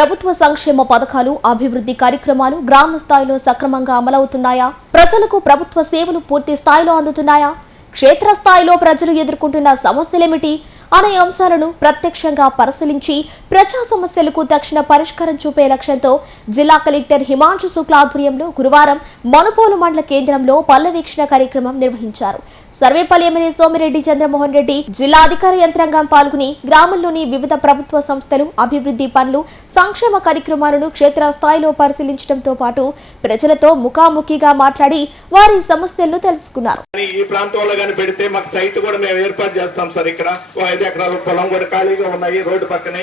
ప్రభుత్వ సంక్షేమ పథకాలు అభివృద్ధి కార్యక్రమాలు గ్రామ స్థాయిలో సక్రమంగా అమలవుతున్నాయా? ప్రజలకు ప్రభుత్వ సేవలు పూర్తి స్థాయిలో అందుతున్నాయా? క్షేత్రస్థాయిలో ప్రజలు ఎదుర్కొంటున్న సమస్యలేమిటి అనే అంశాలను ప్రత్యక్షంగా పరిశీలించి ప్రజా సమస్యలకు తక్షణ పరిష్కారం చూపే లక్ష్యంతో జిల్లా కలెక్టర్ హిమాంశు శుక్లా ఆధ్వర్యంలో గురువారం మనుపోలు మండల కేంద్రంలో పల్లె వీక్షణ కార్యక్రమం నిర్వహించారు. సర్వేపల్లి ఎమ్మెల్యే సోమిరెడ్డి చంద్రమోహన్ రెడ్డి జిల్లా అధికార యంత్రాంగం పాల్గొని గ్రామంలోని వివిధ ప్రభుత్వ సంస్థలు అభివృద్ధి పనులు సంక్షేమ కార్యక్రమాలను క్షేత్రస్థాయిలో పరిశీలించడంతో పాటు ప్రజలతో ముఖాముఖిగా మాట్లాడి వారి సమస్యలను తెలుసుకున్నారు. ఈ ప్రాంతంలో కానీ పెడితే మాకు సైట్ కూడా మేము ఏర్పాటు చేస్తాం సార్. ఇక్కడ 5 ఎకరాల పొలం కూడా ఖాళీగా ఉన్నాయి రోడ్డు పక్కనే.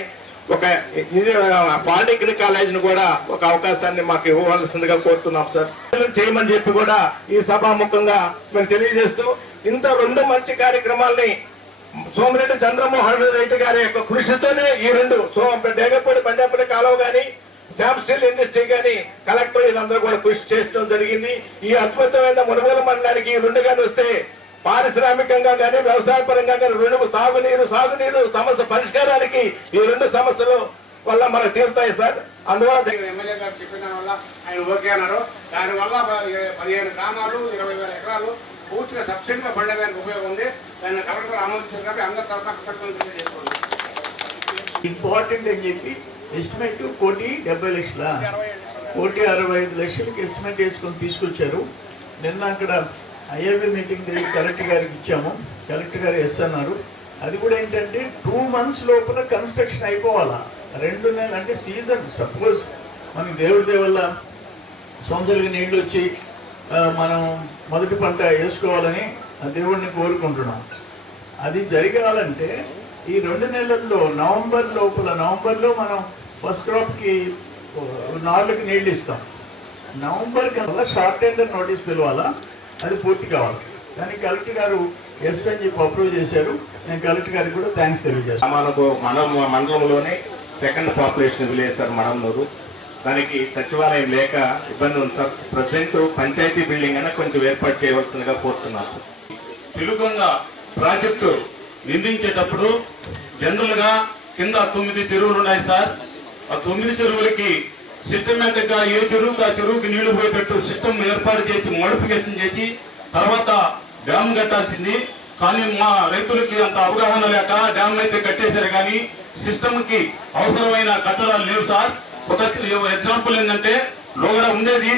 ఒక పాలిటెక్నిక్ కాలేజీని కూడా ఒక అవకాశాన్ని మాకు ఇవ్వవలసిందిగా కోరుతున్నాం సార్. చేయమని చెప్పి కూడా ఈ సభాముఖంగా మేము తెలియజేస్తూ ఇంత 2 మంచి కార్యక్రమాల్ని సోమిరెడ్డి చంద్రమోహన్ రెడ్డి గారి యొక్క కృషితోనే ఈ 2 డేగపూడి పంజాపల్లి కాలువ కానీ శామ్ స్టీల్ ఇండస్ట్రీ కానీ కలెక్టర్ వీళ్ళందరూ కూడా కృషి చేయడం జరిగింది. ఈ అద్భుతమైన మునుగోలు మండలానికి ఈ 2 గాని వస్తే పారిశ్రామికంగా కానీ వ్యవసాయ పరంగా కానీ 2 తాగునీరు సాగునీరు సమస్య పరిష్కారానికి ఈ 2 సమస్యలు వల్ల మనకు తీరుతాయి సార్. అందువల్ల ఎమ్మెల్యే గారు చెప్పిన వల్ల ఆయన ఓకే అన్నారు. దానివల్ల 15 గ్రామాలు 20,000 ఎకరాలు పూర్తిగా సబ్సిడీగా పండడానికి ఉపయోగం ఉంది. దాన్ని కలెక్టర్ ఆమోదించారు కాబట్టి అందరి తరఫున చేసుకోండి. ఇంపార్టెంట్ అని చెప్పి ఎస్టిమేట్ 1,70,00,000 1,65,00,000కి ఎస్టిమేట్ వేసుకొని తీసుకొచ్చారు. నిన్న అక్కడ ఐఏబీ మీటింగ్ దగ్గర కలెక్టర్ గారికి ఇచ్చాము. కలెక్టర్ గారు ఎస్ అన్నారు. అది కూడా ఏంటంటే 2 months లోపల కన్స్ట్రక్షన్ అయిపోవాలా. 2 నెలలు అంటే సీజన్. సపోజ్ మనకి దేవుడి వల్ల సంవత్సరాలకి నీళ్ళు వచ్చి మనం మొదటి పంట వేసుకోవాలని ఆ దేవుడిని కోరుకుంటున్నాం. అది జరగాలంటే ఈ 2 నెలల్లో నవంబర్లో మనం ఫస్ట్ క్రాప్కి నార్లకి నీళ్ళు ఇస్తాం. నవంబర్ కల్లా షార్ట్ టెండర్ నోటీస్ పిలవాలా. అది పూర్తి కావాలి. దానికి కలెక్టర్ గారు ఎస్ అని చెప్పి అప్రూవ్ చేశారు. నేను కలెక్టర్ గారికి కూడా థ్యాంక్స్ తెలియజేస్తాను. మండలంలోనే 2nd పాపులేషన్ విలేజ్ సార్ మనంనూరు. దానికి సచివాలయం లేక ఇబ్బంది ఉంది సార్. ప్రెసెంట్ పంచాయతీ బిల్డింగ్ అయినా కొంచెం ఏర్పాటు చేయవలసిందిగా కోరుతున్నాను సార్. తెలుగుగా ప్రాజెక్టు నిర్మించేటప్పుడు జనరల్ గా కింద 9 చెరువులు ఉన్నాయి సార్. ఆ 9 చెరువులకి సిస్టమేటిక్ గా ఏ చెరువుకి ఆ చెరువుకి నీళ్లు పోయేటట్టు సిస్టమ్ ఏర్పాటు చేసి మోడిఫికేషన్ చేసి తర్వాత డ్యామ్ కట్టాల్సింది. కానీ మా రైతులకి అంత అవగాహన లేక డ్యామ్ అయితే కట్టేశారు కానీ సిస్టమ్ కి అవసరమైన కట్టడాలు లేవు సార్. ఒక ఎగ్జాంపుల్ ఏంటంటే లోగడ ఉండేది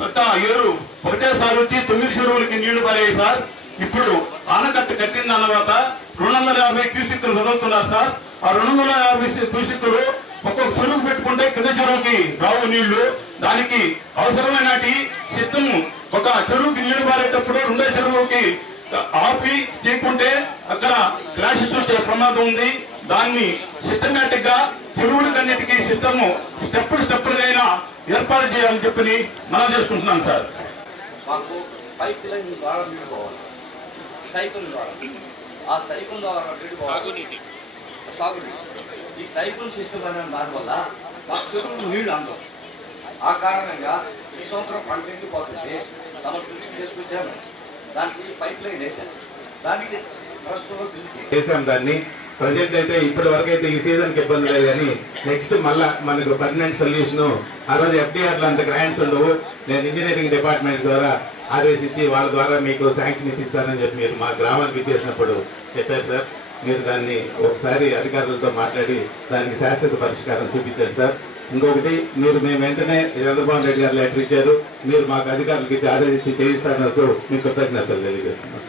పెద్ద ఏరు ఒకటేసారి వచ్చి 9 చెరువులకి నీళ్లు పారాయి సార్. ఇప్పుడు ఆనకట్ట కట్టిన తర్వాత 250 క్యూసిక్లు వదులుతున్నారు సార్. ఆ 250 క్యూసిక్లు ఒక్కొక్క చెరువు పెట్టుకుంటే కింద చెరువుకి రావు నీళ్లు. దానికి అవసరమైన సిస్టమ్ ఒక చెరువుకి నీళ్లు పారేటప్పుడు 2వ చెరువుకి ఆపి చేయకుంటే అక్కడ క్లాషెస్ వచ్చే ప్రమాదం ఉంది. దాన్ని సిస్టమేటిక్ గా చెరువులకన్నిటికీ సిస్టమ్ స్టెప్పులుగా ఏర్పాటు చేయాలని చెప్పి మనం చేసుకుంటున్నాం సార్. మాకు పైప్ లైన్ ద్వారా నీళ్ళు పోవాలి. సైకిల్ ద్వారా ఆ సైకిల్ ద్వారా నీళ్ళు పోవాలి. సాగునీటి ఈ సైకిల్ సిస్టమ్ అనే దానివల్ల మాకు చెరువులు నీళ్లు అందవు. ఆ కారణంగా ఈ సంవత్సరం పంట ఎండిపోతుంది. తమ దృష్టి చేసుకొచ్చాము. దానికి పైప్ లైన్ వేసాను. దానికి చేసాం. దాన్ని ప్రజెంట్ అయితే ఇప్పటి వరకు అయితే ఈ సీజన్కి ఇబ్బంది లేదు కానీ నెక్స్ట్ మళ్ళా మనకు పర్మనెంట్ సొల్యూషన్. ఆ రోజు FDRలో అంత గ్రాంట్స్ ఉండవు. నేను ఇంజనీరింగ్ డిపార్ట్మెంట్ ద్వారా ఆదేశించి వాళ్ళ ద్వారా మీకు శాంక్షన్ ఇప్పిస్తానని చెప్పి మీరు మా గ్రామానికి ఇచ్చేసినప్పుడు చెప్పారు సార్. మీరు దాన్ని ఒకసారి అధికారులతో మాట్లాడి దానికి శాశ్వత పరిష్కారం చూపించారు సార్. ఇంకొకటి మేము వెంటనే చంద్రబాబు రెడ్డి గారు లెటర్ ఇచ్చారు. మీరు మాకు అధికారులకు ఇచ్చి ఆదేశించి చేయిస్తానప్పుడు మీకు కృతజ్ఞతలు తెలియజేస్తున్నాం.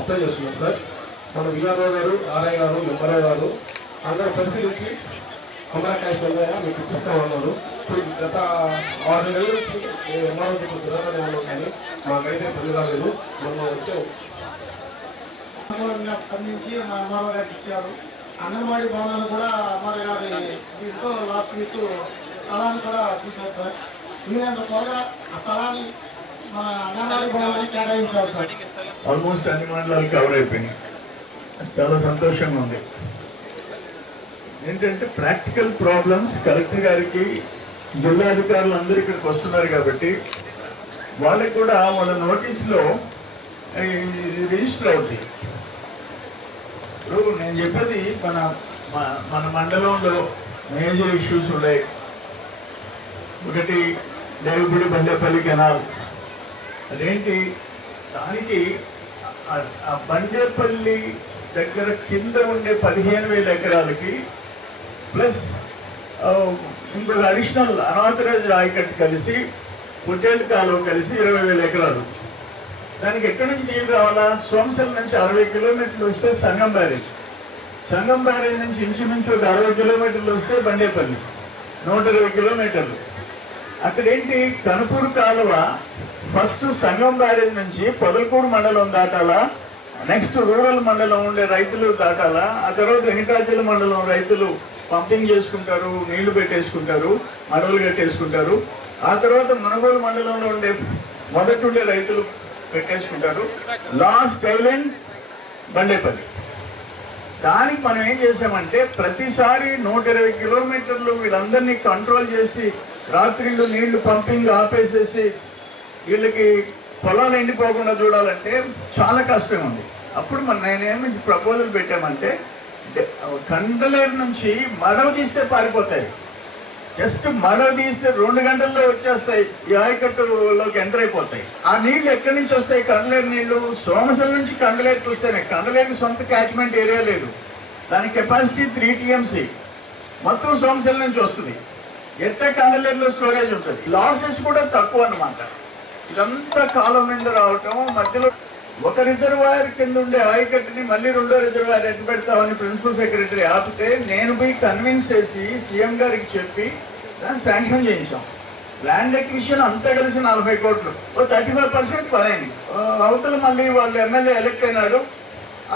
అప్లై చేస్తున్నాం సార్. మన విఆర్ఓ గారు, ఆర్ఐ గారు, ఎంఆర్ఐ గారు అందరూ పరిశీలించి అమరా క్యాష్ మీకు ఇప్పిస్తామన్నారు. ఇప్పుడు గత 6 నెలల నుంచి మేము ఎంఆర్ఓ తిరుగుతూనే ఉన్నాం కానీ మాకైతే పని రాలేదు. మొన్న వచ్చాము స్పందించి మా ఎంఆర్ఓ గారికి ఇచ్చారు. అంగన్వాడీ భవనాలు కూడా ఎంఆర్ఓ గారి దీంతో లాస్ట్ వీక్ స్థలాన్ని కూడా చూశారు సార్. వీరంత త్వరగా ఆ స్థలాన్ని మా అంగన్వాడీ భవనాన్ని కేటాయించారు సార్. ఆల్మోస్ట్ అన్ని మండలాలు కవర్ అయిపోయినాయి. చాలా సంతోషంగా ఉంది. ఏంటంటే ప్రాక్టికల్ ప్రాబ్లమ్స్ కలెక్టర్ గారికి జిల్లా అధికారులు అందరూ ఇక్కడికి వస్తున్నారు కాబట్టి వాళ్ళకి కూడా వాళ్ళ నోటీసులో రిజిస్టర్ అవుతుంది. నేను చెప్పేది మన మన మండలంలో మేజర్ ఇష్యూస్ ఉన్నాయి. ఒకటి దేవిపూడి బండేపల్లి కెనాల్. అదేంటి, దానికి ఆ బండేపల్లి దగ్గర కింద ఉండే 15,000 ఎకరాలకి ప్లస్ ఇంకొక అడిషనల్ అనాథరైజ్డ్ ఆయకట్టు కలిసి పొట్టేళ్ళ కాలువ కలిసి 20,000 ఎకరాలు. దానికి ఎక్కడి నుంచి నీళ్ళు రావాలా? సోమశల నుంచి 60 కిలోమీటర్లు వస్తే సంగం బ్యారేజ్, సంగం బ్యారేజ్ నుంచి ఇంచుమించు ఒక 60 కిలోమీటర్లు వస్తే బండేపల్లి 120 కిలోమీటర్లు. అక్కడేంటి, కనుపూరు కాలువ ఫస్ట్ సంగం బ్యారేజ్ నుంచి పొదలకూరు మండలం దాటాలా, నెక్స్ట్ రూరల్ మండలం ఉండే రైతులు దాటాలా, ఆ తర్వాత వెంకటాచల మండలం రైతులు పంపింగ్ చేసుకుంటారు, నీళ్లు పెట్టేసుకుంటారు, మడవలు కట్టేసుకుంటారు. ఆ తర్వాత మునగోలు మండలంలో ఉండే మొదటి ఉండే రైతులు పెట్టేసుకుంటారు. Last island Bandepalli. దానికి మనం ఏం చేసామంటే ప్రతిసారి 120 కిలోమీటర్లు వీళ్ళందరినీ కంట్రోల్ చేసి రాత్రిళ్ళు నీళ్లు పంపింగ్ ఆపేసేసి వీళ్ళకి పొలాలు ఎండిపోకుండా చూడాలంటే చాలా కష్టం ఉంది. అప్పుడు నేనేమి ప్రపోజల్ పెట్టామంటే కండలేరు నుంచి మడవ తీస్తే పారిపోతాయి. జస్ట్ మడవ తీస్తే 2 గంటల్లో వచ్చేస్తాయి, ఈ ఆయకట్టులోకి ఎంటర్ అయిపోతాయి. ఆ నీళ్లు ఎక్కడి నుంచి వస్తాయి? కండలేరు నీళ్లు సోమశల నుంచి కండలేరుకి వస్తాయి. కండలేరుకి సొంత క్యాచ్మెంట్ ఏరియా లేదు, దాని కెపాసిటీ 3 TMC మొత్తం సోమశల నుంచి వస్తుంది. ఎట్ట కండలేరులో స్టోరేజ్ ఉంటుంది. లాసెస్ కూడా తక్కువ అన్నమాట. ఇదంతా కాలం మీద రావటం, మధ్యలో ఒక రిజర్వాయర్ కింద ఉండే ఆయకట్టుని మళ్ళీ 2వ రిజర్వాయర్ ఎట్టు పెడతామని ప్రిన్సిపల్ సెక్రటరీ ఆపితే నేను పోయి కన్విన్స్ చేసి సీఎం గారికి చెప్పి దాన్ని శాంక్షన్ చేయించాం. ల్యాండ్ ఎక్విజిషన్ అంతా కలిసి 40 కోట్లు, ఓ 35% పనైంది. అవతల మళ్ళీ వాళ్ళు ఎమ్మెల్యే ఎలక్ట్ అయినాడు,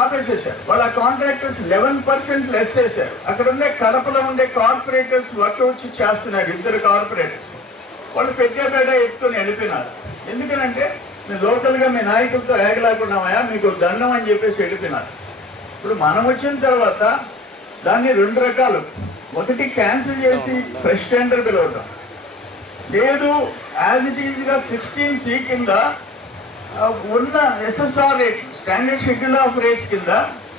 ఆపేసేసారు. వాళ్ళ కాంట్రాక్టర్స్ 11% లెస్ చేశారు. అక్కడ ఉండే కడపలో ఉండే కార్పొరేటర్స్ వర్కౌట్ చేస్తున్నారు. 2 కార్పొరేటర్స్ వాళ్ళు పెట్టేపేట ఎత్తుకొని వెళ్ళిపోయినారు. ఎందుకనంటే మేము లోకల్గా మీ నాయకులతో ఏగలేకున్నామయా, మీకు దండం అని చెప్పేసి వెళ్ళిపోయినారు. ఇప్పుడు మనం వచ్చిన తర్వాత దాన్ని 2 రకాలు, ఒకటి క్యాన్సిల్ చేసి ఫ్రెష్ టెండర్ పిలవటం, లేదు యాజ్ ఇట్ ఈజ్గా 16C కింద ఉన్న SSR rate standard schedule of rates కింద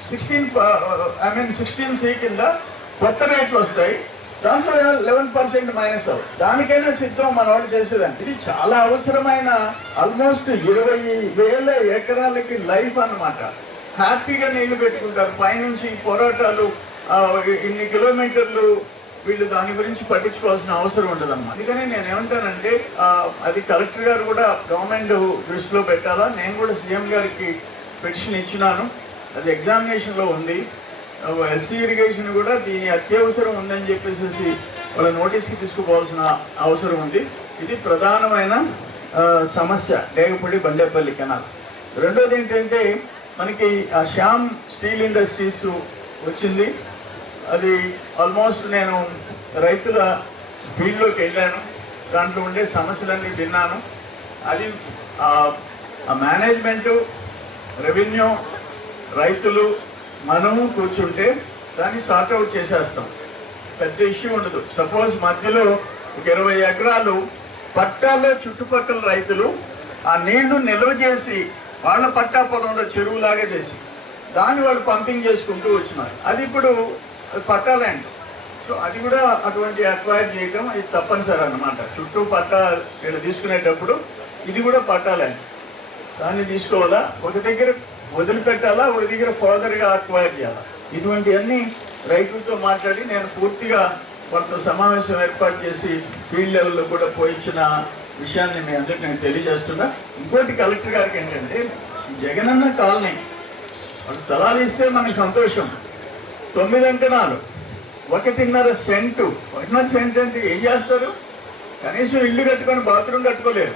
16C కింద కొత్త రేట్లు వస్తాయి, దాంట్లో 11% మైనస్ అవుతుంది. దానికైనా సిద్ధం మన వాళ్ళు చేసేదండి. ఇది చాలా అవసరమైన ఆల్మోస్ట్ 20,000 ఎకరాలకి లైఫ్ అన్నమాట. హ్యాపీగా నీళ్లు పెట్టుకుంటారు. పైనుంచి పోరాటాలు ఇన్ని కిలోమీటర్లు వీళ్ళు దాని గురించి పట్టించుకోవాల్సిన అవసరం ఉండదన్నమాట. అందుకని నేను ఏమంటానంటే అది కలెక్టర్ గారు కూడా గవర్నమెంట్ దృష్టిలో పెట్టాలా. నేను కూడా సీఎం గారికి పిటిషన్ ఇచ్చినాను, అది ఎగ్జామినేషన్లో ఉంది. ఎస్సీ ఇరిగేషన్ కూడా దీని అత్యవసరం ఉందని చెప్పేసి వాళ్ళ నోటీస్కి తీసుకుపోవాల్సిన అవసరం ఉంది. ఇది ప్రధానమైన సమస్య డేగపూడి బండేపల్లి కెనాల్. రెండోది ఏంటంటే మనకి ఆ శ్యామ్ స్టీల్ ఇండస్ట్రీస్ వచ్చింది. అది ఆల్మోస్ట్ నేను రైతుల ఫీల్డ్లోకి వెళ్ళాను, దాంట్లో ఉండే సమస్యలన్నీ విన్నాను. అది ఆ మేనేజ్మెంటు, రెవెన్యూ, రైతులు మనము కూర్చుంటే దాన్ని సార్ట్అవుట్ చేసేస్తాం, పెద్ద ఇష్యూ ఉండదు. సపోజ్ మధ్యలో 20 ఎకరాలు పట్టాలో చుట్టుపక్కల రైతులు ఆ నీళ్లు నిల్వ చేసి వాళ్ళ పట్టా పొలంలో చెరువులాగా చేసి దాన్ని వాళ్ళు పంపింగ్ చేసుకుంటూ వచ్చినారు. అది ఇప్పుడు పట్టా ల్యాండ్. సో అది కూడా అటువంటి అక్వైర్ చేయడం ఇది తప్పనిసరి అన్నమాట. చుట్టూ పట్టా వీళ్ళు తీసుకునేటప్పుడు ఇది కూడా పట్టా ల్యాండ్, దాన్ని తీసుకోవాలా, ఒక దగ్గర వదిలిపెట్టాలా, ఒక దగ్గర ఫర్దర్గా అక్వైర్ చేయాలా. ఇటువంటివన్నీ రైతులతో మాట్లాడి నేను పూర్తిగా వాళ్ళతో సమావేశం ఏర్పాటు చేసి ఫీల్డ్ లెవెల్లో కూడా పోయించిన విషయాన్ని మీ అందరికీ నేను తెలియజేస్తున్నా. ఇంకోటి కలెక్టర్ గారికి ఏంటంటే జగనన్న కాలనీ వాళ్ళు స్థలాలు ఇస్తే మనకి సంతోషం. 9 అంకణాలు, 1.5 సెంటు. 1.5 సెంట్ అంటే ఏం చేస్తారు? కనీసం ఇల్లు కట్టుకొని బాత్రూమ్ కట్టుకోలేరు.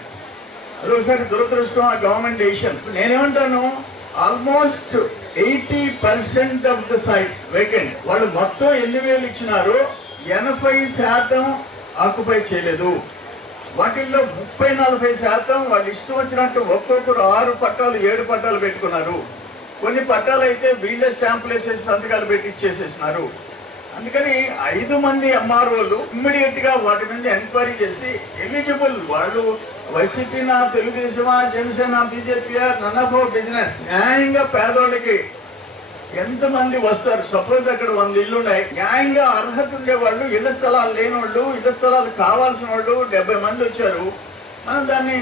అది ఒకసారి దురదృష్టం ఆ గవర్నమెంట్ డెసిషన్. నేనేమంటాను, almost 80% of the sites vacant. వాళ్ళు మొత్తం 8,000 ఇచ్చినారు, 80% ఆక్యుపై చేయలేదు. వాటిల్లో 30-40% వాళ్ళు ఇష్టం వచ్చినట్టు ఒక్కొక్కరు 6 పట్టాలు 7 పట్టాలు పెట్టుకున్నారు. కొన్ని పట్టాలు అయితే వీళ్ళ స్టాంపులు వేసేసి సంతకాలు పెట్టి ఇచ్చేసేసినారు. అందుకని 5 మంది ఎంఆర్ఓలు ఇమ్మీడియట్గా వాటి మీద ఎంక్వైరీ చేసి ఎలిజిబుల్ వాళ్ళు వైసీపీనా, తెలుగుదేశమా, జనసేన, బీజేపీయా, నన్ ఆఫ్ అవర్ బిజినెస్, న్యాయంగా పేదవాళ్ళకి ఎంతమంది వస్తారు? సపోజ్ అక్కడ 100 ఇళ్ళు ఉన్నాయి, న్యాయంగా అర్హత ఉండే వాళ్ళు, ఇళ్ల స్థలాలు లేని వాళ్ళు, ఇళ్ల స్థలాలు కావాల్సిన వాళ్ళు 70 మంది వచ్చారు. మనం దాన్ని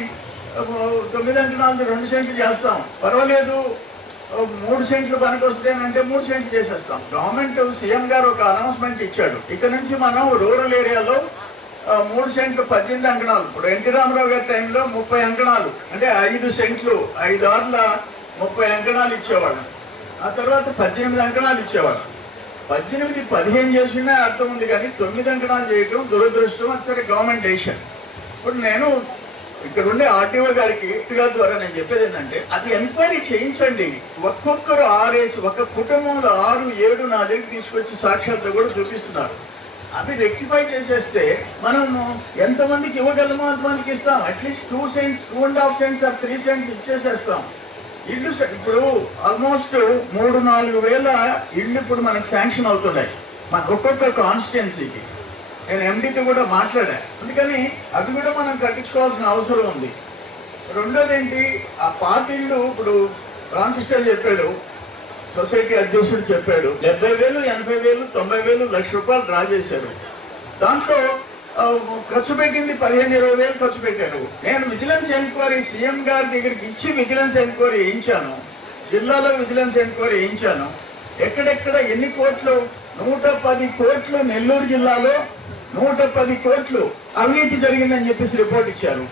9 అంకణాలు 2 సెంట్లు చేస్తాం, పర్వాలేదు. 3 సెంట్లు పనికి వస్తేనంటే 3 సెంట్లు చేసేస్తాం. గవర్నమెంట్ సీఎం గారు ఒక అనౌన్స్మెంట్ ఇచ్చాడు, ఇక్కడ నుంచి మనం రూరల్ ఏరియాలో 3 సెంట్లు 18 అంకణాలు. ఇప్పుడు ఎన్టీ రామారావు గారి టైంలో 30 అంకణాలు అంటే 5 సెంట్లు 5 ఆర్ల 30 అంకణాలు ఇచ్చేవాడు. ఆ తర్వాత 18 అంకణాలు ఇచ్చేవాడు. 18, 15 చేసినా అర్థం ఉంది, కానీ 9 అంకణాలు చేయటం దురదృష్టం. అది సరే గవర్నమెంట్ డెసిషన్. ఇప్పుడు నేను ఇక్కడ ఉండే ఆర్టీఓ గారికి ద్వారా నేను చెప్పేది ఏంటంటే, అది ఎంక్వైరీ చేయించండి. ఒక్కొక్కరు 6 ఒక కుటుంబంలో 6, 7 నా దగ్గరికి తీసుకొచ్చి సాక్ష్యాలతో కూడా చూపిస్తున్నారు. అవి రెక్టిఫై చేసేస్తే మనము ఎంతమందికి ఇవ్వగలమో అంతమందికి ఇస్తాం. At least 2 cents, 2.5 cents or 3 cents ఇచ్చేసేస్తాం. ఇల్లు ఇప్పుడు ఆల్మోస్ట్ 3-4 వేల ఇళ్ళు ఇప్పుడు మనకు శాంక్షన్ అవుతున్నాయి మన ఒక్కొక్క కాన్స్టిట్యున్సీకి. నేను ఎండీతో కూడా మాట్లాడా. అందుకని అవి కూడా మనం కట్టించుకోవాల్సిన అవసరం ఉంది. రెండోది ఏంటి, ఆ పాతిళ్ళు ఇప్పుడు రామకృష్ణ చెప్పాడు, సొసైటీ అధ్యక్షుడు చెప్పాడు, 70,000, 80,000, 90,000, ₹1,00,000 డ్రా చేశారు. దాంట్లో ఖర్చు పెట్టింది 15-20,000 ఖర్చు పెట్టారు. నేను విజిలెన్స్ ఎంక్వైరీ సీఎం గారి దగ్గరికి ఇచ్చి విజిలెన్స్ ఎంక్వైరీ వేయించాను. జిల్లాలో విజిలెన్స్ ఎంక్వైరీ వేయించాను. ఎక్కడెక్కడ ఎన్ని కోట్లు, 110 కోట్లు నెల్లూరు జిల్లాలో 110 కోట్లు అవినీతి జరిగిందని చెప్పేసి రిపోర్ట్ ఇచ్చారు.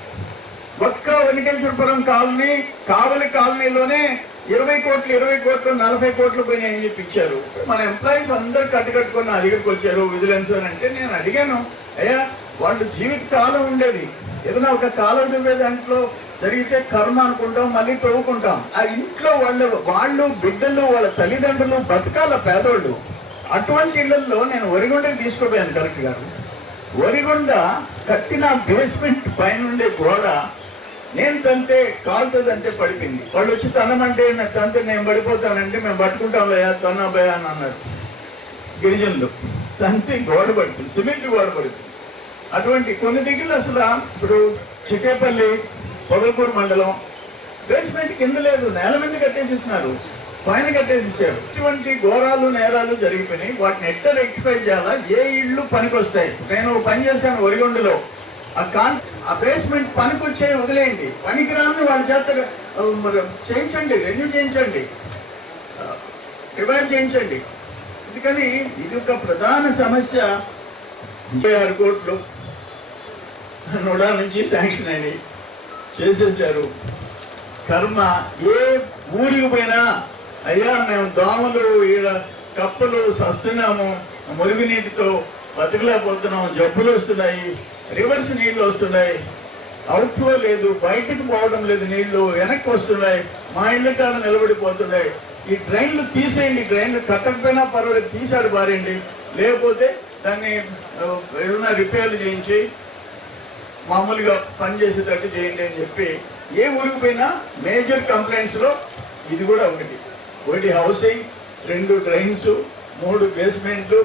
ఒక్క వెంకటేశ్వరపురం కాలనీ, కావలి కాలనీలోనే 20 కోట్లు 40 కోట్లు పోయినాయని చెప్పి ఇచ్చారు. మన ఎంప్లాయీస్ అందరు కట్టుకట్టుకుని నా దగ్గరికి వచ్చారు విజిలెన్స్ అని అంటే, నేను అడిగాను, అయ్యా వాళ్ళు జీవిత కాలం ఉండేది, ఏదైనా ఒక కాలం దువ్వే దాంట్లో జరిగితే కర్మ అనుకుంటాం, మళ్ళీ తవ్వుకుంటాం. ఆ ఇంట్లో వాళ్ళు బిడ్డలు, వాళ్ళ తల్లిదండ్రులు బతకాల పేదోళ్ళు. అటువంటి ఇళ్లలో నేను వరిగొండకి తీసుకుపోయాను కలెక్టర్ గారు. వరిగొండ కట్టిన బేస్మెంట్ పైనుండే గోడ నేను తంతే కాలుతుందంటే పడిపోయింది. వాళ్ళు వచ్చి తనమంటే తంతే నేను పడిపోతానంటే మేము పట్టుకుంటాం భయా తన భయా అని అన్నారు గిరిజనులు. తంతే గోడ పడిపోయింది, సిమెంట్ గోడ పడిపోయింది. అటువంటి కొన్ని దగ్గర అసలు ఇప్పుడు చిట్టేపల్లి, పొదలపూర్ మండలం బేస్మెంట్ కింద లేదు, నేల మీద కట్టేసేసినారు, పైన కట్టేసేసారు. ఇటువంటి ఘోరాలు నేరాలు జరిగిపోయినాయి. వాటిని ఎట్లా రెక్టిఫై చేయాలా, ఏ ఇళ్ళు పనికొస్తాయి? నేను పని చేశాను వరిగొండలో. ఆ బేస్మెంట్ పనికొచ్చే వదిలేయండి, పనికిరాని వాళ్ళ చేత చేయించండి, రెన్యూ చేయించండి, రివైవ్ చేయించండి. అందుకని ఇది ఒక ప్రధాన సమస్య. 36 కోట్లు నోడా నుంచి శాంక్షన్ అయినాయి, చేసేసారు. కర్మ ఏ ఊరికి పోయినా అయ్యా మేము దోమలు, ఈడ కప్పలు సస్తున్నాము, మురుగునీటితో బతకలేకపోతున్నాం, జబ్బులు వస్తున్నాయి, రివర్స్ నీళ్లు వస్తున్నాయి, అవుట్ఫ్లో లేదు, బయటకు పోవడం లేదు, నీళ్లు వెనక్కి వస్తున్నాయి, మా ఇళ్ళ కాడ నిలబడిపోతున్నాయి. ఈ డ్రైన్లు తీసేయండి, డ్రైన్లు కట్టకపోయినా పర్వాలేదు తీసాడు బారేయండి, లేకపోతే దాన్ని ఏదైనా రిపేర్లు చేయించి మామూలుగా పనిచేసేటట్టు చేయండి అని చెప్పి ఏ ఊరికి పోయినా మేజర్ కంప్లైంట్స్లో ఇది కూడా ఒకటి హౌసింగ్, 2 డ్రైన్స్, 3 బేస్మెంట్లు,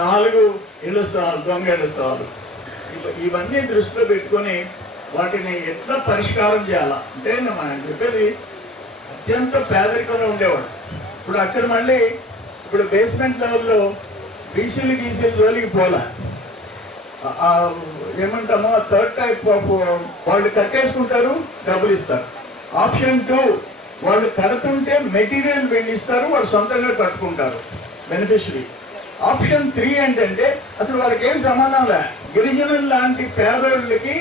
4 ఇళ్ల స్థలాలు, దొంగ ఇళ్ల స్థలాలు. ఇవన్నీ దృష్టిలో పెట్టుకొని వాటిని ఎట్లా పరిష్కారం చేయాలా అంటే మనం చెప్పేది అత్యంత పేదరికంలో ఉండేవాడు. ఇప్పుడు అక్కడ మళ్ళీ ఇప్పుడు బేస్మెంట్ లెవెల్లో బీసీలు జోలికి పోలా, ఏమంటామో 3rd టైప్ ఆఫ్ వాళ్ళు కట్టేసుకుంటారు, డబ్బులు ఇస్తారు. ఆప్షన్ 2 వాళ్ళు కడుతుంటే మెటీరియల్ వెళ్ళిస్తారు, వాళ్ళు సొంతంగా కట్టుకుంటారు బెనిఫిషరీ. ఆప్షన్ 3 ఏంటంటే అసలు వాళ్ళకి ఏం సంబంధం లే, గిరిజనులు లాంటి పేదోళ్ళకి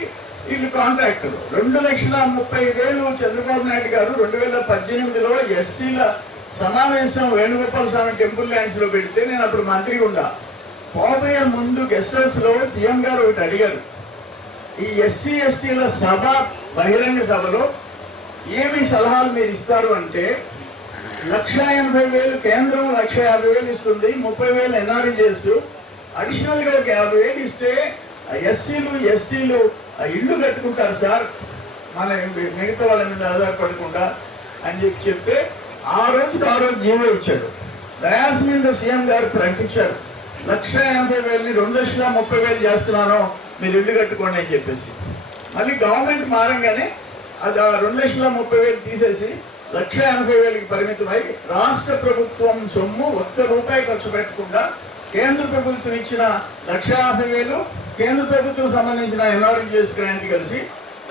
వీళ్ళు కాంట్రాక్టర్. 2,30,000 చంద్రబాబు నాయుడు గారు 2018లో ఎస్సీల సమావేశం వేణుగోపాల స్వామి టెంపుల్ ల్యాండ్స్ లో పెడితే నేను అప్పుడు మంత్రి ఉండా. పోబోయే ముందు గెస్ట్ హౌస్ లో సీఎం గారు ఒకటి అడిగారు, ఈ ఎస్సీ ఎస్టీల సభ, బహిరంగ సభలో ఏమి సలహాలు మీరు ఇస్తారు అంటే, 1,80,000 కేంద్రం 1,50,000 ఇస్తుంది, 30,000 ఎన్ఆర్ఈ చేస్తూ అడిషనల్ గా 50,000 ఇస్తే ఎస్సీలు ఎస్టీలు ఇల్లు కట్టుకుంటారు సార్, మన మిగతా వాళ్ళ మీద ఆధారపడకుండా అని చెప్తే ఆ రోజు జీవో ఇచ్చాడు. దయాస్ మీద సీఎం గారు ప్రకటించారు, 1,80,000ని 2,30,000 చేస్తున్నాను, మీరు ఇల్లు కట్టుకోండి అని చెప్పేసి. మళ్ళీ గవర్నమెంట్ మారంగానే అది 2,30,000 తీసేసి 1,80,000కి పరిమితమై రాష్ట్ర ప్రభుత్వం సొమ్ము ₹1 ఖర్చు పెట్టకుండా కేంద్ర ప్రభుత్వం ఇచ్చిన 1,50,000 కేంద్ర ప్రభుత్వం సంబంధించిన ఎన్ఆర్జీఎస్ గ్రాంట్ కలిసి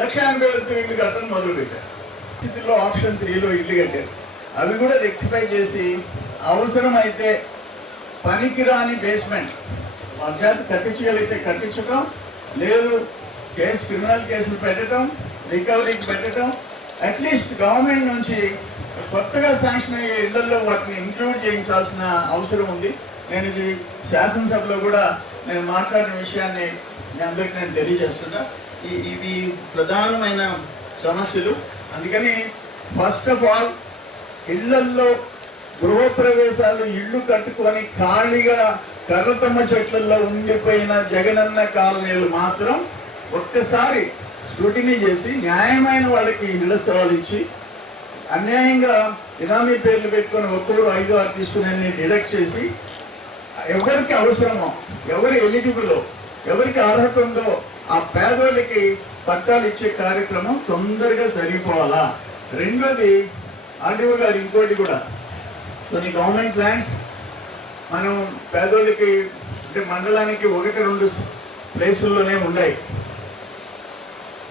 1,80,000తో ఇల్లు కట్టడం మొదలుపెట్టారు. స్థితిలో ఆప్షన్ 3లో ఇల్లు కట్టారు. అవి కూడా రెక్టిఫై చేసి అవసరమైతే పనికిరాని బేస్మెంట్ వాళ్ళ చేత కట్టించగలిగితే కట్టించడం, లేదు క్రిమినల్ కేసులు పెట్టడం, రికవరీకి పెట్టడం, అట్లీస్ట్ గవర్నమెంట్ నుంచి కొత్తగా శాంక్షన్ అయ్యే ఇళ్లలో వాటిని ఇంక్లూడ్ చేయించాల్సిన అవసరం ఉంది. నేను ఇది శాసనసభలో కూడా నేను మాట్లాడిన విషయాన్ని మీ అందరికీ నేను తెలియజేస్తున్నా. ఇవి ప్రధానమైన సమస్యలు. అందుకని ఫస్ట్ ఆఫ్ ఆల్ ఇళ్లల్లో గృహప్రవేశాలు ఇళ్ళు కట్టుకొని ఖాళీగా కర్రతమ్మ చెట్లలో ఉండిపోయిన జగనన్న కాలనీలు మాత్రం ఒక్కసారి స్క్రూటినీ చేసి న్యాయమైన వాళ్ళకి ఇళ్ల స్థలాలు ఇచ్చి, అన్యాయంగా ఇనామీ పేర్లు పెట్టుకొని ఒక్కరు 5-6 తీసుకునే డిడక్ట్ చేసి ఎవరికి అవసరమో, ఎవరు ఎలిజిబుల్లో, ఎవరికి అర్హత ఉందో ఆ పేదోళ్ళకి పట్టాలు ఇచ్చే కార్యక్రమం తొందరగా సరిపోవాలా. రెండోది ఆర్డీఓ గారు ఇంకోటి కూడా, కొన్ని గవర్నమెంట్ ల్యాండ్స్ మనం పేదోళ్ళకి అంటే మండలానికి 1-2 ప్లేసుల్లోనే ఉన్నాయి.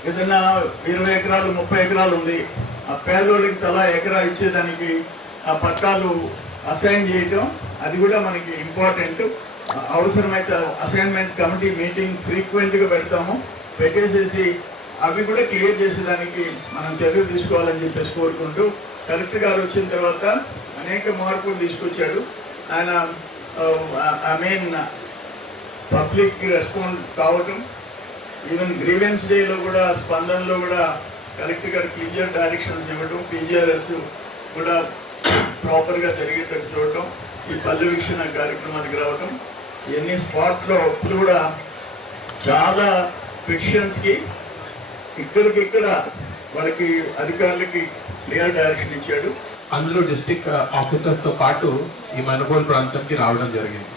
ఏదైనా 20 ఎకరాలు 30 ఎకరాలు ఉంది, ఆ పేదోళ్ళకి తలా ఎకరా ఇచ్చేదానికి ఆ పట్టాలు అసైన్ చేయటం, అది కూడా మనకి ఇంపార్టెంట్. అవసరమైతే అసైన్మెంట్ కమిటీ మీటింగ్ ఫ్రీక్వెంట్గా పెడతాము, పెట్టేసేసి అవి కూడా క్లియర్ చేసేదానికి మనం చర్యలు తీసుకోవాలని చెప్పేసి కోరుకుంటూ, కలెక్టర్ గారు వచ్చిన తర్వాత అనేక మార్పులు తీసుకొచ్చాడు. ఆయన పబ్లిక్ రెస్పాండ్ కావటం, ఈవెన్ గ్రీవెన్స్ డేలో కూడా స్పందనలో కూడా కలెక్టర్ గారు క్లియర్ డైరెక్షన్స్ ఇవ్వడం, పీజీఆర్ఎస్ కూడా ప్రాపర్గా జరిగేటట్టు చూడటం, ఈ పల్లె వీక్షణ కార్యక్రమానికి రావటం, ఇవన్నీ స్పాట్లో అప్పుడు కూడా చాలా పిటిషన్స్కి ఇక్కడికిక్కడ వాళ్ళకి అధికారులకి క్లియర్ డైరెక్షన్ ఇచ్చాడు. అందులో డిస్ట్రిక్ట్ ఆఫీసర్స్తో పాటు ఈ మనుగోలు ప్రాంతంకి రావడం జరిగింది.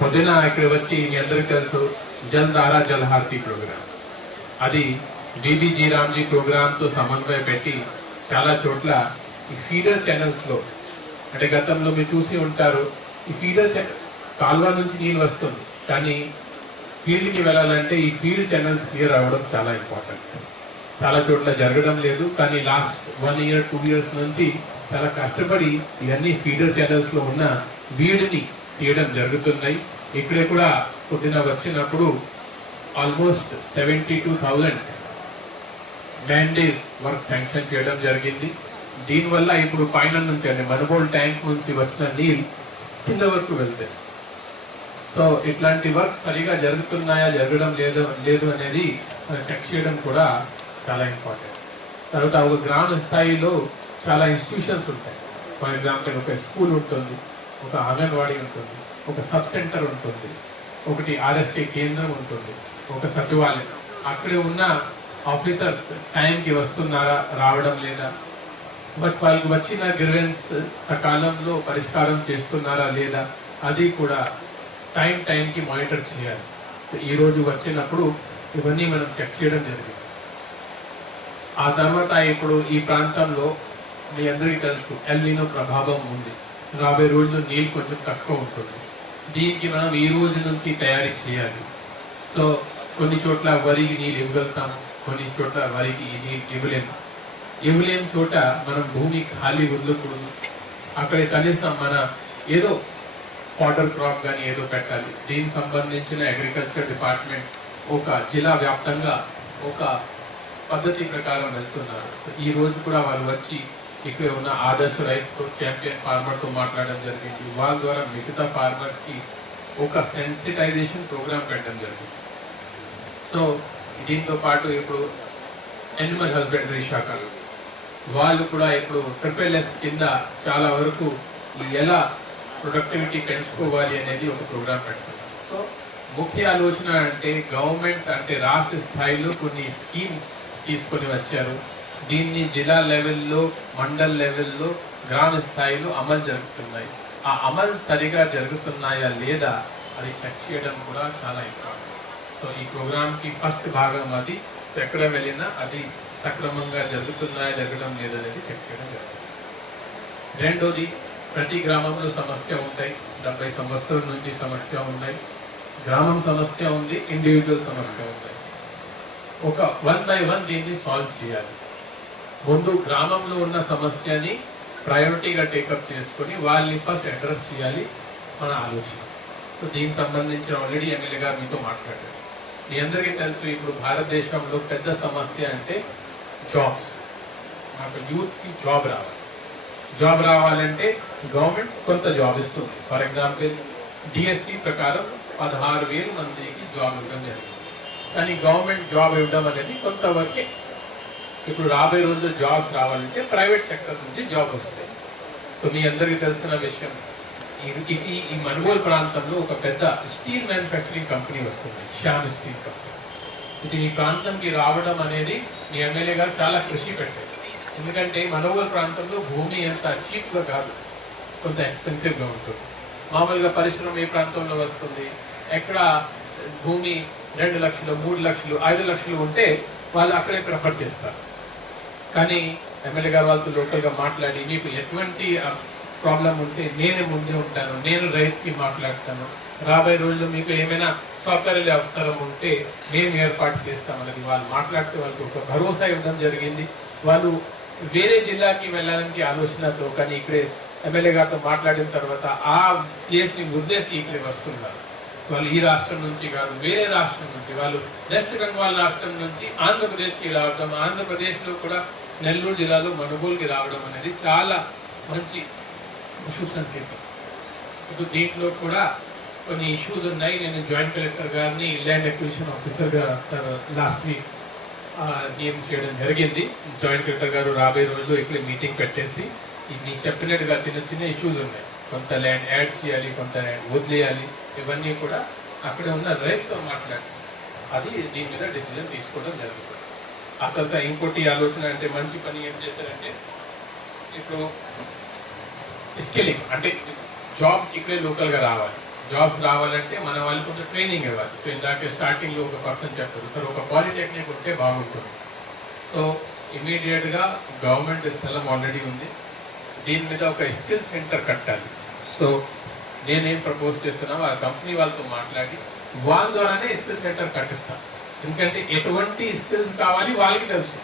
పొద్దున ఇక్కడ వచ్చి మీ అందరికీ తెలుసు జల్ ధారా జల్ హారతి ప్రోగ్రామ్, అది డీబీజీ రామ్జీ ప్రోగ్రామ్తో సమన్వయం పెట్టి చాలా చోట్ల ఈ ఫీడర్ ఛానల్స్లో, అంటే గతంలో మీరు చూసి ఉంటారు, ఈ ఫీడర్ కాల్వ నుంచి నీళ్ళు వస్తుంది, కానీ ఫీల్డ్కి వెళ్ళాలంటే ఈ ఫీల్డ్ ఛానల్స్ క్లియర్ అవ్వడం చాలా ఇంపార్టెంట్. చాలా చోట్ల జరగడం లేదు, కానీ లాస్ట్ 1 year 2 years నుంచి చాలా కష్టపడి ఇవన్నీ ఫీడర్ ఛానల్స్లో ఉన్న వీడిని తీయడం జరుగుతున్నాయి. ఇక్కడే కూడా పొద్దున వచ్చినప్పుడు ఆల్మోస్ట్ 72,000 మ్యాండేస్ వర్క్ శాంక్షన్ చేయడం జరిగింది. దీనివల్ల ఇప్పుడు పైన నుంచి అంటే మనుగోలు ట్యాంక్ నుంచి వచ్చిన నీళ్ళు కింద వరకు వెళ్తాయి. సో ఇట్లాంటి వర్క్ సరిగా జరుగుతున్నాయా జరగడం లేదు అనేది చెక్ చేయడం కూడా చాలా ఇంపార్టెంట్. తర్వాత ఒక గ్రామ స్థాయిలో చాలా ఇన్స్టిట్యూషన్స్ ఉంటాయి. ఫర్ ఎగ్జాంపుల్ ఒక స్కూల్ ఉంటుంది, ఒక అంగన్వాడీ ఉంటుంది, ఒక సబ్ సెంటర్ ఉంటుంది, ఒకటి ఆర్ఎస్కే కేంద్రం ఉంటుంది, ఒక సచివాలయం. అక్కడే ఉన్న ఆఫీసర్స్ టైంకి వస్తున్నారా, రావడం లేదా, బట్ వాళ్ళకి వచ్చిన గ్రీవెన్స్ సకాలంలో పరిష్కారం చేస్తున్నారా లేదా, అది కూడా టైంకి మానిటర్ చేయాలి. ఈరోజు వచ్చినప్పుడు ఇవన్నీ మనం చెక్ చేయడం జరిగింది. ఆ తర్వాత ఇప్పుడు ఈ ప్రాంతంలో మీ అందరికీ తెలుసు ఎల్నినో ప్రభావం ఉంది. రాబోయే రోజుల్లో నీళ్ళు కొంచెం తక్కువ ఉంటుంది. దీనికి మనం ఈ రోజు నుంచి తయారీ చేయాలి. సో కొన్ని చోట్ల వరికి నీళ్ళు ఇవ్వగలుగుతాము, కొన్ని చోట్ల వరికి నీళ్ళు ఇవ్వలేని చోట మనం భూమి ఖాళీ వదలకూడదు. అక్కడ కనీసం మన ఏదో వాటర్ క్రాప్ కానీ ఏదో పెట్టాలి. దీనికి సంబంధించిన అగ్రికల్చర్ డిపార్ట్మెంట్ ఒక జిల్లా వ్యాప్తంగా ఒక పద్ధతి ప్రకారం వెళ్తున్నారు. ఈ రోజు కూడా వాళ్ళు వచ్చి ఇక్కడ ఉన్న ఆదర్శ రైతుతో, ఛాంపియన్ ఫార్మర్తో మాట్లాడడం జరిగింది. వాళ్ళ ద్వారా మిగతా ఫార్మర్స్కి ఒక సెన్సిటైజేషన్ ప్రోగ్రామ్ పెట్టడం జరిగింది. సో దీంతో పాటు ఇప్పుడు యానిమల్ హస్బెండరీ శాఖ వాళ్ళు కూడా ఇప్పుడు SSS కింద చాలా వరకు ఎలా ప్రొడక్టివిటీ పెంచుకోవాలి అనేది ఒక ప్రోగ్రామ్ పెడుతున్నారు. సో ముఖ్య ఆలోచన అంటే గవర్నమెంట్ అంటే రాష్ట్ర స్థాయిలో కొన్ని స్కీమ్స్ తీసుకొని వచ్చారు. దీన్ని జిల్లా లెవెల్లో, మండల్ లెవెల్లో, గ్రామ స్థాయిలో అమలు జరుగుతున్నాయి. ఆ అమలు సరిగా జరుగుతున్నాయా లేదా అది చెక్ చేయడం కూడా చాలా ఇంపార్టెంట్. సో ఈ ప్రోగ్రామ్కి ఫస్ట్ భాగం అది. ఎక్కడ వెళ్ళినా అది సక్రమంగా జరగడం లేదనేది చెక్ చేయడం జరుగుతుంది. రెండోది, ప్రతి గ్రామంలో సమస్య ఉంటాయి. 70 సంవత్సరాల నుంచి సమస్య ఉన్నాయి. గ్రామం సమస్య ఉంది, ఇండివిజువల్ సమస్య ఉంటాయి. ఒక 1 by 1 దీన్ని సాల్వ్ చేయాలి. ముందు గ్రామంలో ఉన్న సమస్యని ప్రయారిటీగా టేకప్ చేసుకొని వాళ్ళని ఫస్ట్ అడ్రస్ చేయాలి మన ఆలోచన. సో దీనికి సంబంధించిన ఆల్రెడీ ఎమ్మెల్యే గారు మీతో మాట్లాడారు. మీ అందరికీ తెలుసు, ఇప్పుడు భారతదేశంలో పెద్ద సమస్య అంటే జాబ్స్. నాకు యూత్కి జాబ్ రావాలంటే గవర్నమెంట్ కొంత జాబ్ ఇస్తుంది. ఫర్ ఎగ్జాంపుల్ డిఎస్సి ప్రకారం 16,000 మందికి జాబ్ ఇవ్వడం జరిగింది. కానీ గవర్నమెంట్ జాబ్ ఇవ్వడం అనేది కొంతవరకే. ఇప్పుడు రాబోయే రోజుల్లో జాబ్స్ రావాలంటే ప్రైవేట్ సెక్టర్ నుంచి జాబ్ వస్తాయి. సో మీ అందరికీ తెలిసిన విషయం, ఈ మనుగోలు ప్రాంతంలో ఒక పెద్ద స్టీల్ మ్యానుఫ్యాక్చరింగ్ కంపెనీ వస్తుంది, శ్యామ్ స్టీల్ కంపెనీ. ఇది ఈ ప్రాంతంకి రావడం అనేది మీ ఎమ్మెల్యే గారు చాలా కృషి పెట్టారు. ఎందుకంటే మనుగోలు ప్రాంతంలో భూమి ఎంత చీప్గా కాదు, కొంత ఎక్స్పెన్సివ్గా ఉంటుంది. మామూలుగా పరిశ్రమ ఏ ప్రాంతంలో వస్తుంది, ఎక్కడ భూమి 2 లక్షలు 3 లక్షలు 5 లక్షలు ఉంటే వాళ్ళు అక్కడే ప్రిఫర్ చేస్తారు. కానీ ఎమ్మెల్యే గారు వాళ్ళతో లోకల్గా మాట్లాడి, మీకు ఎటువంటి ప్రాబ్లం ఉంటే నేనే ముందే ఉంటాను, నేను రైతుకి మాట్లాడతాను, రాబోయే రోజుల్లో మీకు ఏమైనా సౌకర్యాలు అవసరం ఉంటే మేము ఏర్పాటు చేస్తామన్నది వాళ్ళు మాట్లాడితే వాళ్ళకి ఒక భరోసా ఇవ్వడం జరిగింది. వాళ్ళు వేరే జిల్లాకి వెళ్ళాలని ఆలోచనతో, కానీ ఇక్కడే ఎమ్మెల్యే గారితో మాట్లాడిన తర్వాత ఆ ప్లేస్ని ఉద్దేశించి ఇక్కడే వస్తున్నారు. వాళ్ళు ఈ రాష్ట్రం నుంచి కాదు, వేరే రాష్ట్రం నుంచి, వాళ్ళు వెస్ట్ బెంగాల్ రాష్ట్రం నుంచి ఆంధ్రప్రదేశ్కి రావడం, ఆంధ్రప్రదేశ్లో కూడా నెల్లూరు జిల్లాలో మనుగోలుకి రావడం అనేది చాలా మంచి శుభ సంకేతం. ఇప్పుడు దీంట్లో కూడా కొన్ని ఇష్యూస్ ఉన్నాయి. నేను జాయింట్ కలెక్టర్ గారిని ల్యాండ్ అక్విజిషన్ ఆఫీసర్గా లాస్ట్ వీక్ నియమం చేయడం జరిగింది. జాయింట్ కలెక్టర్ గారు రాబోయే రోజుల్లో ఇక్కడ మీటింగ్ పెట్టేసి మీకు చెప్పినట్టుగా చిన్న చిన్న ఇష్యూస్ ఉన్నాయి, కొంత ల్యాండ్ యాడ్ చేయాలి, కొంత ల్యాండ్ వదిలేయాలి, ఇవన్నీ కూడా అక్కడ ఉన్న రైతుతో మాట్లాడి అది దీని మీద డిసిజన్ తీసుకోవడం జరుగుతుంది. ఆ తర్వాత ఇంకోటి ఆలోచన అంటే మంచి పని ఏం చేశారంటే, ఇప్పుడు స్కిల్లింగ్ అంటే జాబ్స్ ఇక్కడే లోకల్గా రావాలి. జాబ్స్ రావాలంటే మన వాళ్ళు కొంచెం ట్రైనింగ్ ఇవ్వాలి. సో ఇందాక స్టార్టింగ్లో ఒక పర్సన్ చెప్పారు, సార్ ఒక పాలిటెక్నిక్ ఉంటే బాగుంటుంది. సో ఇమీడియట్గా గవర్నమెంట్ స్థలం ఆల్రెడీ ఉంది, దీని మీద ఒక స్కిల్ సెంటర్ కట్టాలి. సో నేనేం ప్రపోజ్ చేస్తున్నాను, ఆ కంపెనీ వాళ్ళతో మాట్లాడి వాళ్ళ ద్వారానే స్కిల్ సెంటర్ కట్టిస్తాను. ఎందుకంటే ఎటువంటి స్కిల్స్ కావాలి వాళ్ళకి తెలుసు.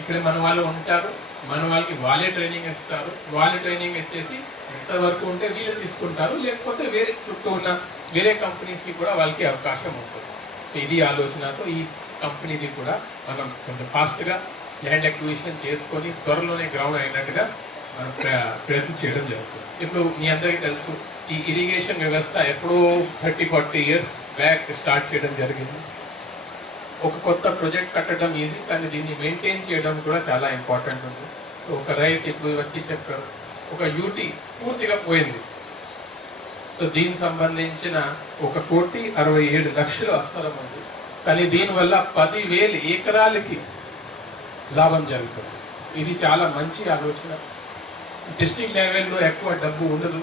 ఇక్కడ మన వాళ్ళు ఉంటారు, మన వాళ్ళకి వాళ్ళే ట్రైనింగ్ ఇస్తారు, వాళ్ళే ట్రైనింగ్ ఇచ్చేసి ఎంతవరకు ఉంటే వీళ్ళు తీసుకుంటారు, లేకపోతే వేరే చుట్టూ ఉన్న వేరే కంపెనీస్కి కూడా వాళ్ళకి అవకాశం ఉంటుంది. ఇది ఆలోచనతో ఈ కంపెనీది కూడా మనం కొంచెం ఫాస్ట్గా ల్యాండ్ అక్విజిషన్ చేసుకొని త్వరలోనే గ్రౌండ్ అయినట్టుగా మనం ప్రయత్నం చేయడం జరుగుతుంది. ఇప్పుడు మీ అందరికీ తెలుసు, ఈ ఇరిగేషన్ వ్యవస్థ ఎప్పుడో 30-40 years బ్యాక్ స్టార్ట్ చేయడం జరిగింది. ఒక కొత్త ప్రాజెక్ట్ కట్టడం ఈజీ, కానీ దీన్ని మెయింటైన్ చేయడం కూడా చాలా ఇంపార్టెంట్ ఉంది. ఒక రైతు ఇప్పుడు వచ్చి చెప్పారు, ఒక యూటీ పూర్తిగా పోయింది. సో దీనికి సంబంధించిన 1,67,00,000 అవసరం ఉంది. కానీ దీనివల్ల 10,000 ఎకరాలకి లాభం జరుగుతుంది. ఇది చాలా మంచి ఆలోచన. డిస్ట్రిక్ట్ లెవెల్లో ఎక్కువ డబ్బు ఉండదు,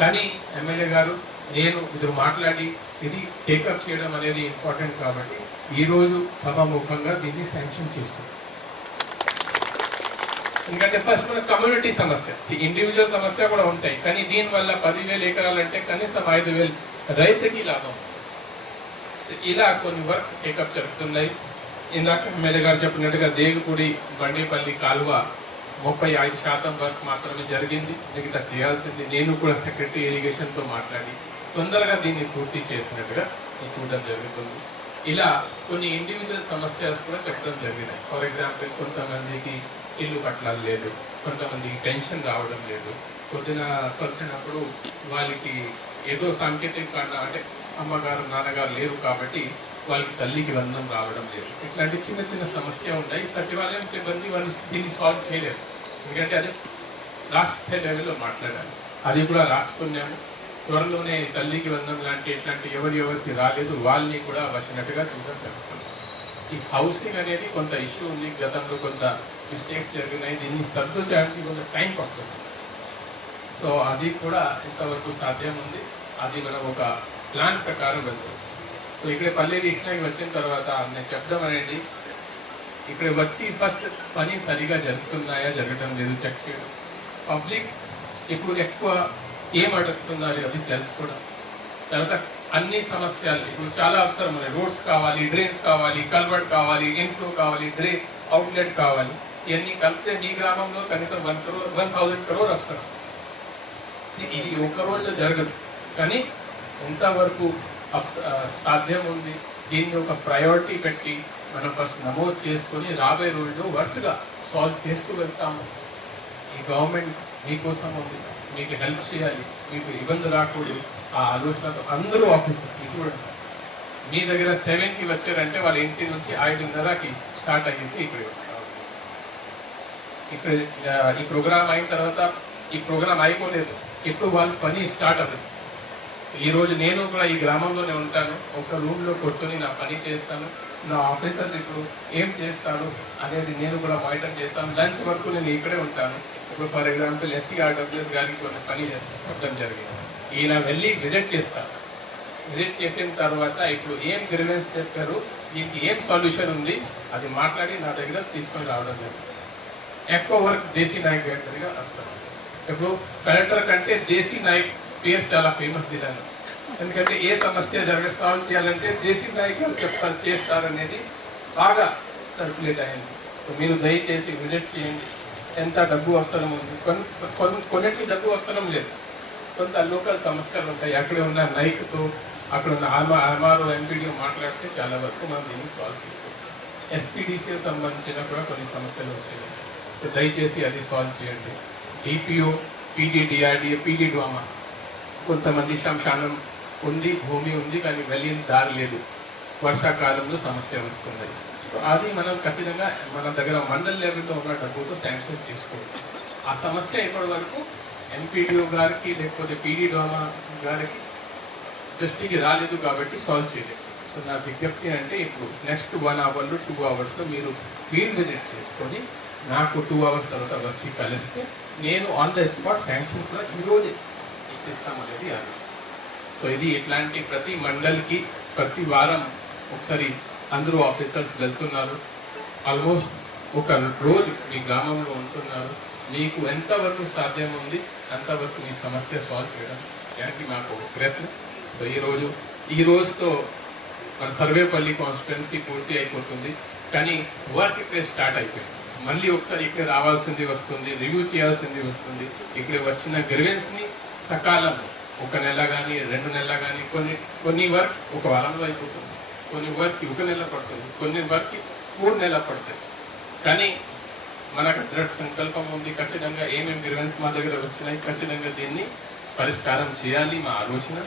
కానీ ఎమ్మెల్యే గారు నేను ఇద్దరు మాట్లాడి ఇది టేకప్ చేయడం అనేది ఇంపార్టెంట్ కాబట్టి ఈరోజు సభాముఖంగా దీన్ని శాంక్షన్ చేస్తున్నాం. ఎందుకంటే ఫస్ట్ మన కమ్యూనిటీ సమస్య, ఇండివిజువల్ సమస్య కూడా ఉంటాయి, కానీ దీనివల్ల 10,000 ఎకరాలు అంటే కనీసం 5,000 రైతుకి లాభం. ఇలా కొన్ని వర్క్ టేకప్ జరుగుతున్నాయి. ఇందాక ఎమ్మెల్యే గారు చెప్పినట్టుగా దేవిపూడి బండేపల్లి కాలువ 35% వర్క్ మాత్రమే జరిగింది, మిగతా చేయాల్సింది. నేను కూడా సెక్రటరీ ఇరిగేషన్తో మాట్లాడి తొందరగా దీన్ని పూర్తి చేసినట్టుగా చూడడం జరుగుతుంది. ఇలా కొన్ని ఇండివిజువల్ సమస్యస్ కూడా చెప్పడం జరిగినాయి. ఫర్ ఎగ్జాంపుల్ కొంతమందికి ఇల్లు కట్టడం లేదు, కొంతమందికి పెన్షన్ రావడం లేదు, పొద్దున కలిసినప్పుడు వాళ్ళకి ఏదో సాంకేతిక కారణం అంటే అమ్మగారు నాన్నగారు లేరు కాబట్టి వాళ్ళకి తల్లికి వందనం రావడం లేదు. ఇట్లాంటి చిన్న చిన్న సమస్య ఉన్నాయి. సచివాలయం సిబ్బంది వాళ్ళు దీన్ని సాల్వ్ చేయలేరు, ఎందుకంటే అది రాష్ట్ర స్థాయి లెవెల్లో మాట్లాడాలి. అది కూడా రాసుకున్నాము. త్వరలోనే తల్లికి వందనం లాంటి ఇట్లాంటి ఎవరికి రాలేదు వాళ్ళని కూడా వచ్చినట్టుగా చూడడం జరుగుతుంది. ఈ హౌసింగ్ అనేది కొంత ఇష్యూ ఉంది, గతంలో కొంత మిస్టేక్స్ జరిగినాయి, దీన్ని సర్దు చేయడానికి కొంత టైం పడుతుంది. సో అది కూడా ఇంతవరకు సాధ్యం ఉంది, అది మనం ఒక ప్లాన్ ప్రకారం వెళ్తుంది. సో ఇక్కడ పల్లె వీక్షణకి వచ్చిన తర్వాత నేను చెప్పడం అనేది ఇక్కడ వచ్చి ఫస్ట్ పని సరిగా జరుగుతున్నాయా జరగడం లేదు చెక్ చేయడం, పబ్లిక్ ఇప్పుడు ఎక్కువ ఏం అడుగుతున్నారు అది తెలుసుకోవడం, తర్వాత అన్ని సమస్యలు ఇప్పుడు చాలా అవసరం ఉన్నాయి. రోడ్స్ కావాలి, డ్రైన్స్ కావాలి, కల్వర్ట్ కావాలి, ఇన్ఫ్లో కావాలి, అవుట్లెట్ కావాలి. ఇవన్నీ కలిపితే మీ గ్రామంలో కనీసం 1,000 crore అవసరం. ఇది ఒక రోజులో జరగదు, కానీ ఎంతవరకు సాధ్యం ఉంది దీన్ని ఒక ప్రయారిటీ పెట్టి మనం ఫస్ట్ నమోదు చేసుకొని రాబోయే రోజుల్లో వరుసగా సాల్వ్ చేస్తూ వెళ్తాము. ఈ గవర్నమెంట్ మీకోసం ఉంది, మీకు హెల్ప్ చేయాలి, మీకు ఇబ్బంది రాకూడదు. ఆ ఆలోచనతో అందరూ ఆఫీసర్స్ కూడా మీ దగ్గర 7కి వచ్చారంటే వాళ్ళ ఇంటి నుంచి 5:30కి స్టార్ట్ అయ్యింది. ఇక్కడ ఈ ప్రోగ్రామ్ అయిన తర్వాత ఈ ప్రోగ్రామ్ అయిపోలేదు, ఇప్పుడు వాళ్ళ పని స్టార్ట్ అవ్వదు. ఈరోజు నేను కూడా ఈ గ్రామంలోనే ఉంటాను, ఒక రూమ్లో కూర్చొని నా పని చేస్తాను. నా ఆఫీసర్స్ ఇప్పుడు ఏం చేస్తారు అనేది నేను కూడా మానిటర్ చేస్తాను. లంచ్ వరకు నేను ఇక్కడే ఉంటాను. ఇప్పుడు ఫర్ ఎగ్జాంపుల్ SCRWS గారికి కొన్ని పని చెప్పడం జరిగింది, ఈయన వెళ్ళి విజిట్ చేస్తాను. విజిట్ చేసిన తర్వాత ఇప్పుడు ఏం గ్రీవెన్స్ చెప్పారు, దీనికి ఏం సొల్యూషన్ ఉంది అది మాట్లాడి నా దగ్గర తీసుకొని రావడం జరిగింది. ఎక్కువ వర్క్ దేశీ నాయక్ గారి దగ్గర వస్తాను. ఇప్పుడు కలెక్టర్ కంటే దేశీ నాయక్ పేరు చాలా ఫేమస్ జిల్లాలో, ఎందుకంటే ఏ సమస్య సాల్వ్ చేయాలంటే దేశీ నాయక్ గారు చెప్తారు, చేస్తారనేది బాగా సర్క్యులేట్ అయింది. మీరు దయచేసి విజిట్ చేయండి. ఎంత డబ్బు అవసరం ఉంది, కొన్నిటికి డబ్బు అవసరం లేదు, కొంత లోకల్ సమస్యలు ఉంటాయి. అక్కడ ఉన్న నాయకుతో అక్కడ ఉన్న MRO MPDO మాట్లాడితే చాలా వరకు మనం దీన్ని సాల్వ్ చేస్తాం. SPDCకి సంబంధించిన కూడా కొన్ని సమస్యలు వచ్చాయి, దయచేసి అది సాల్వ్ చేయండి. DPO, PDDRDA, PDDOMA కొంతమంది శ్మశానం ఉంది, భూమి ఉంది, కానీ వెళ్ళిన దారి లేదు, వర్షాకాలంలో సమస్య వస్తుంది. సో అది మనం ఖచ్చితంగా మన దగ్గర మండల లెవెల్లో ఉన్న డబ్బుతో శాంక్షన్ చేసుకోవాలి. ఆ సమస్య ఇప్పటి వరకు MPDO గారికి లేకపోతే PDDOMA గారికి దృష్టికి రాలేదు కాబట్టి సాల్వ్ చేయలేదు. సో నా విజ్ఞప్తి అంటే ఇప్పుడు నెక్స్ట్ 1 hour 2 hours మీరు ఫీల్డ్ విజిట్ చేసుకొని నాకు 2 hours తర్వాత వచ్చి కలిస్తే నేను ఆన్ ద స్పాట్ శాంక్షన్ కూడా ఈరోజే ఇచ్చిస్తామనేది ఆలోచన. సో ఇది ఇట్లాంటి ప్రతి మండలికి ప్రతి వారం ఒకసారి అందరూ ఆఫీసర్స్ వెళ్తున్నారు, ఆల్మోస్ట్ ఒక రోజు మీ గ్రామంలో ఉంటున్నారు. మీకు ఎంతవరకు సాధ్యం ఉంది అంతవరకు మీ సమస్య సాల్వ్ చేయడానికి మాకు ప్రయత్నం. సో ఈ రోజుతో మన సర్వేపల్లి కాన్స్టిట్యున్సీ పూర్తి అయిపోతుంది, కానీ వర్క్ ఇక్కడ స్టార్ట్ అయిపోయింది. మళ్ళీ ఒకసారి ఇక్కడ రావాల్సింది వస్తుంది, రివ్యూ చేయాల్సింది వస్తుంది. ఇక్కడ వచ్చిన గ్రీవెన్స్ని సకాలంలో 1 నెల కానీ 2 నెలలు కానీ కొన్ని వర్క్ 1 వారంలో అయిపోతుంది, కొన్ని వర్క్కి 1 నెల పడుతుంది, కొన్ని వర్క్కి 3 నెలలు పడుతుంది. కానీ మనకు దృఢ సంకల్పం ఉంది, ఖచ్చితంగా ఏమేమి గ్రీవెన్స్ మా దగ్గర వచ్చినాయి ఖచ్చితంగా దీన్ని పరిష్కారం చేయాలి మా ఆలోచన.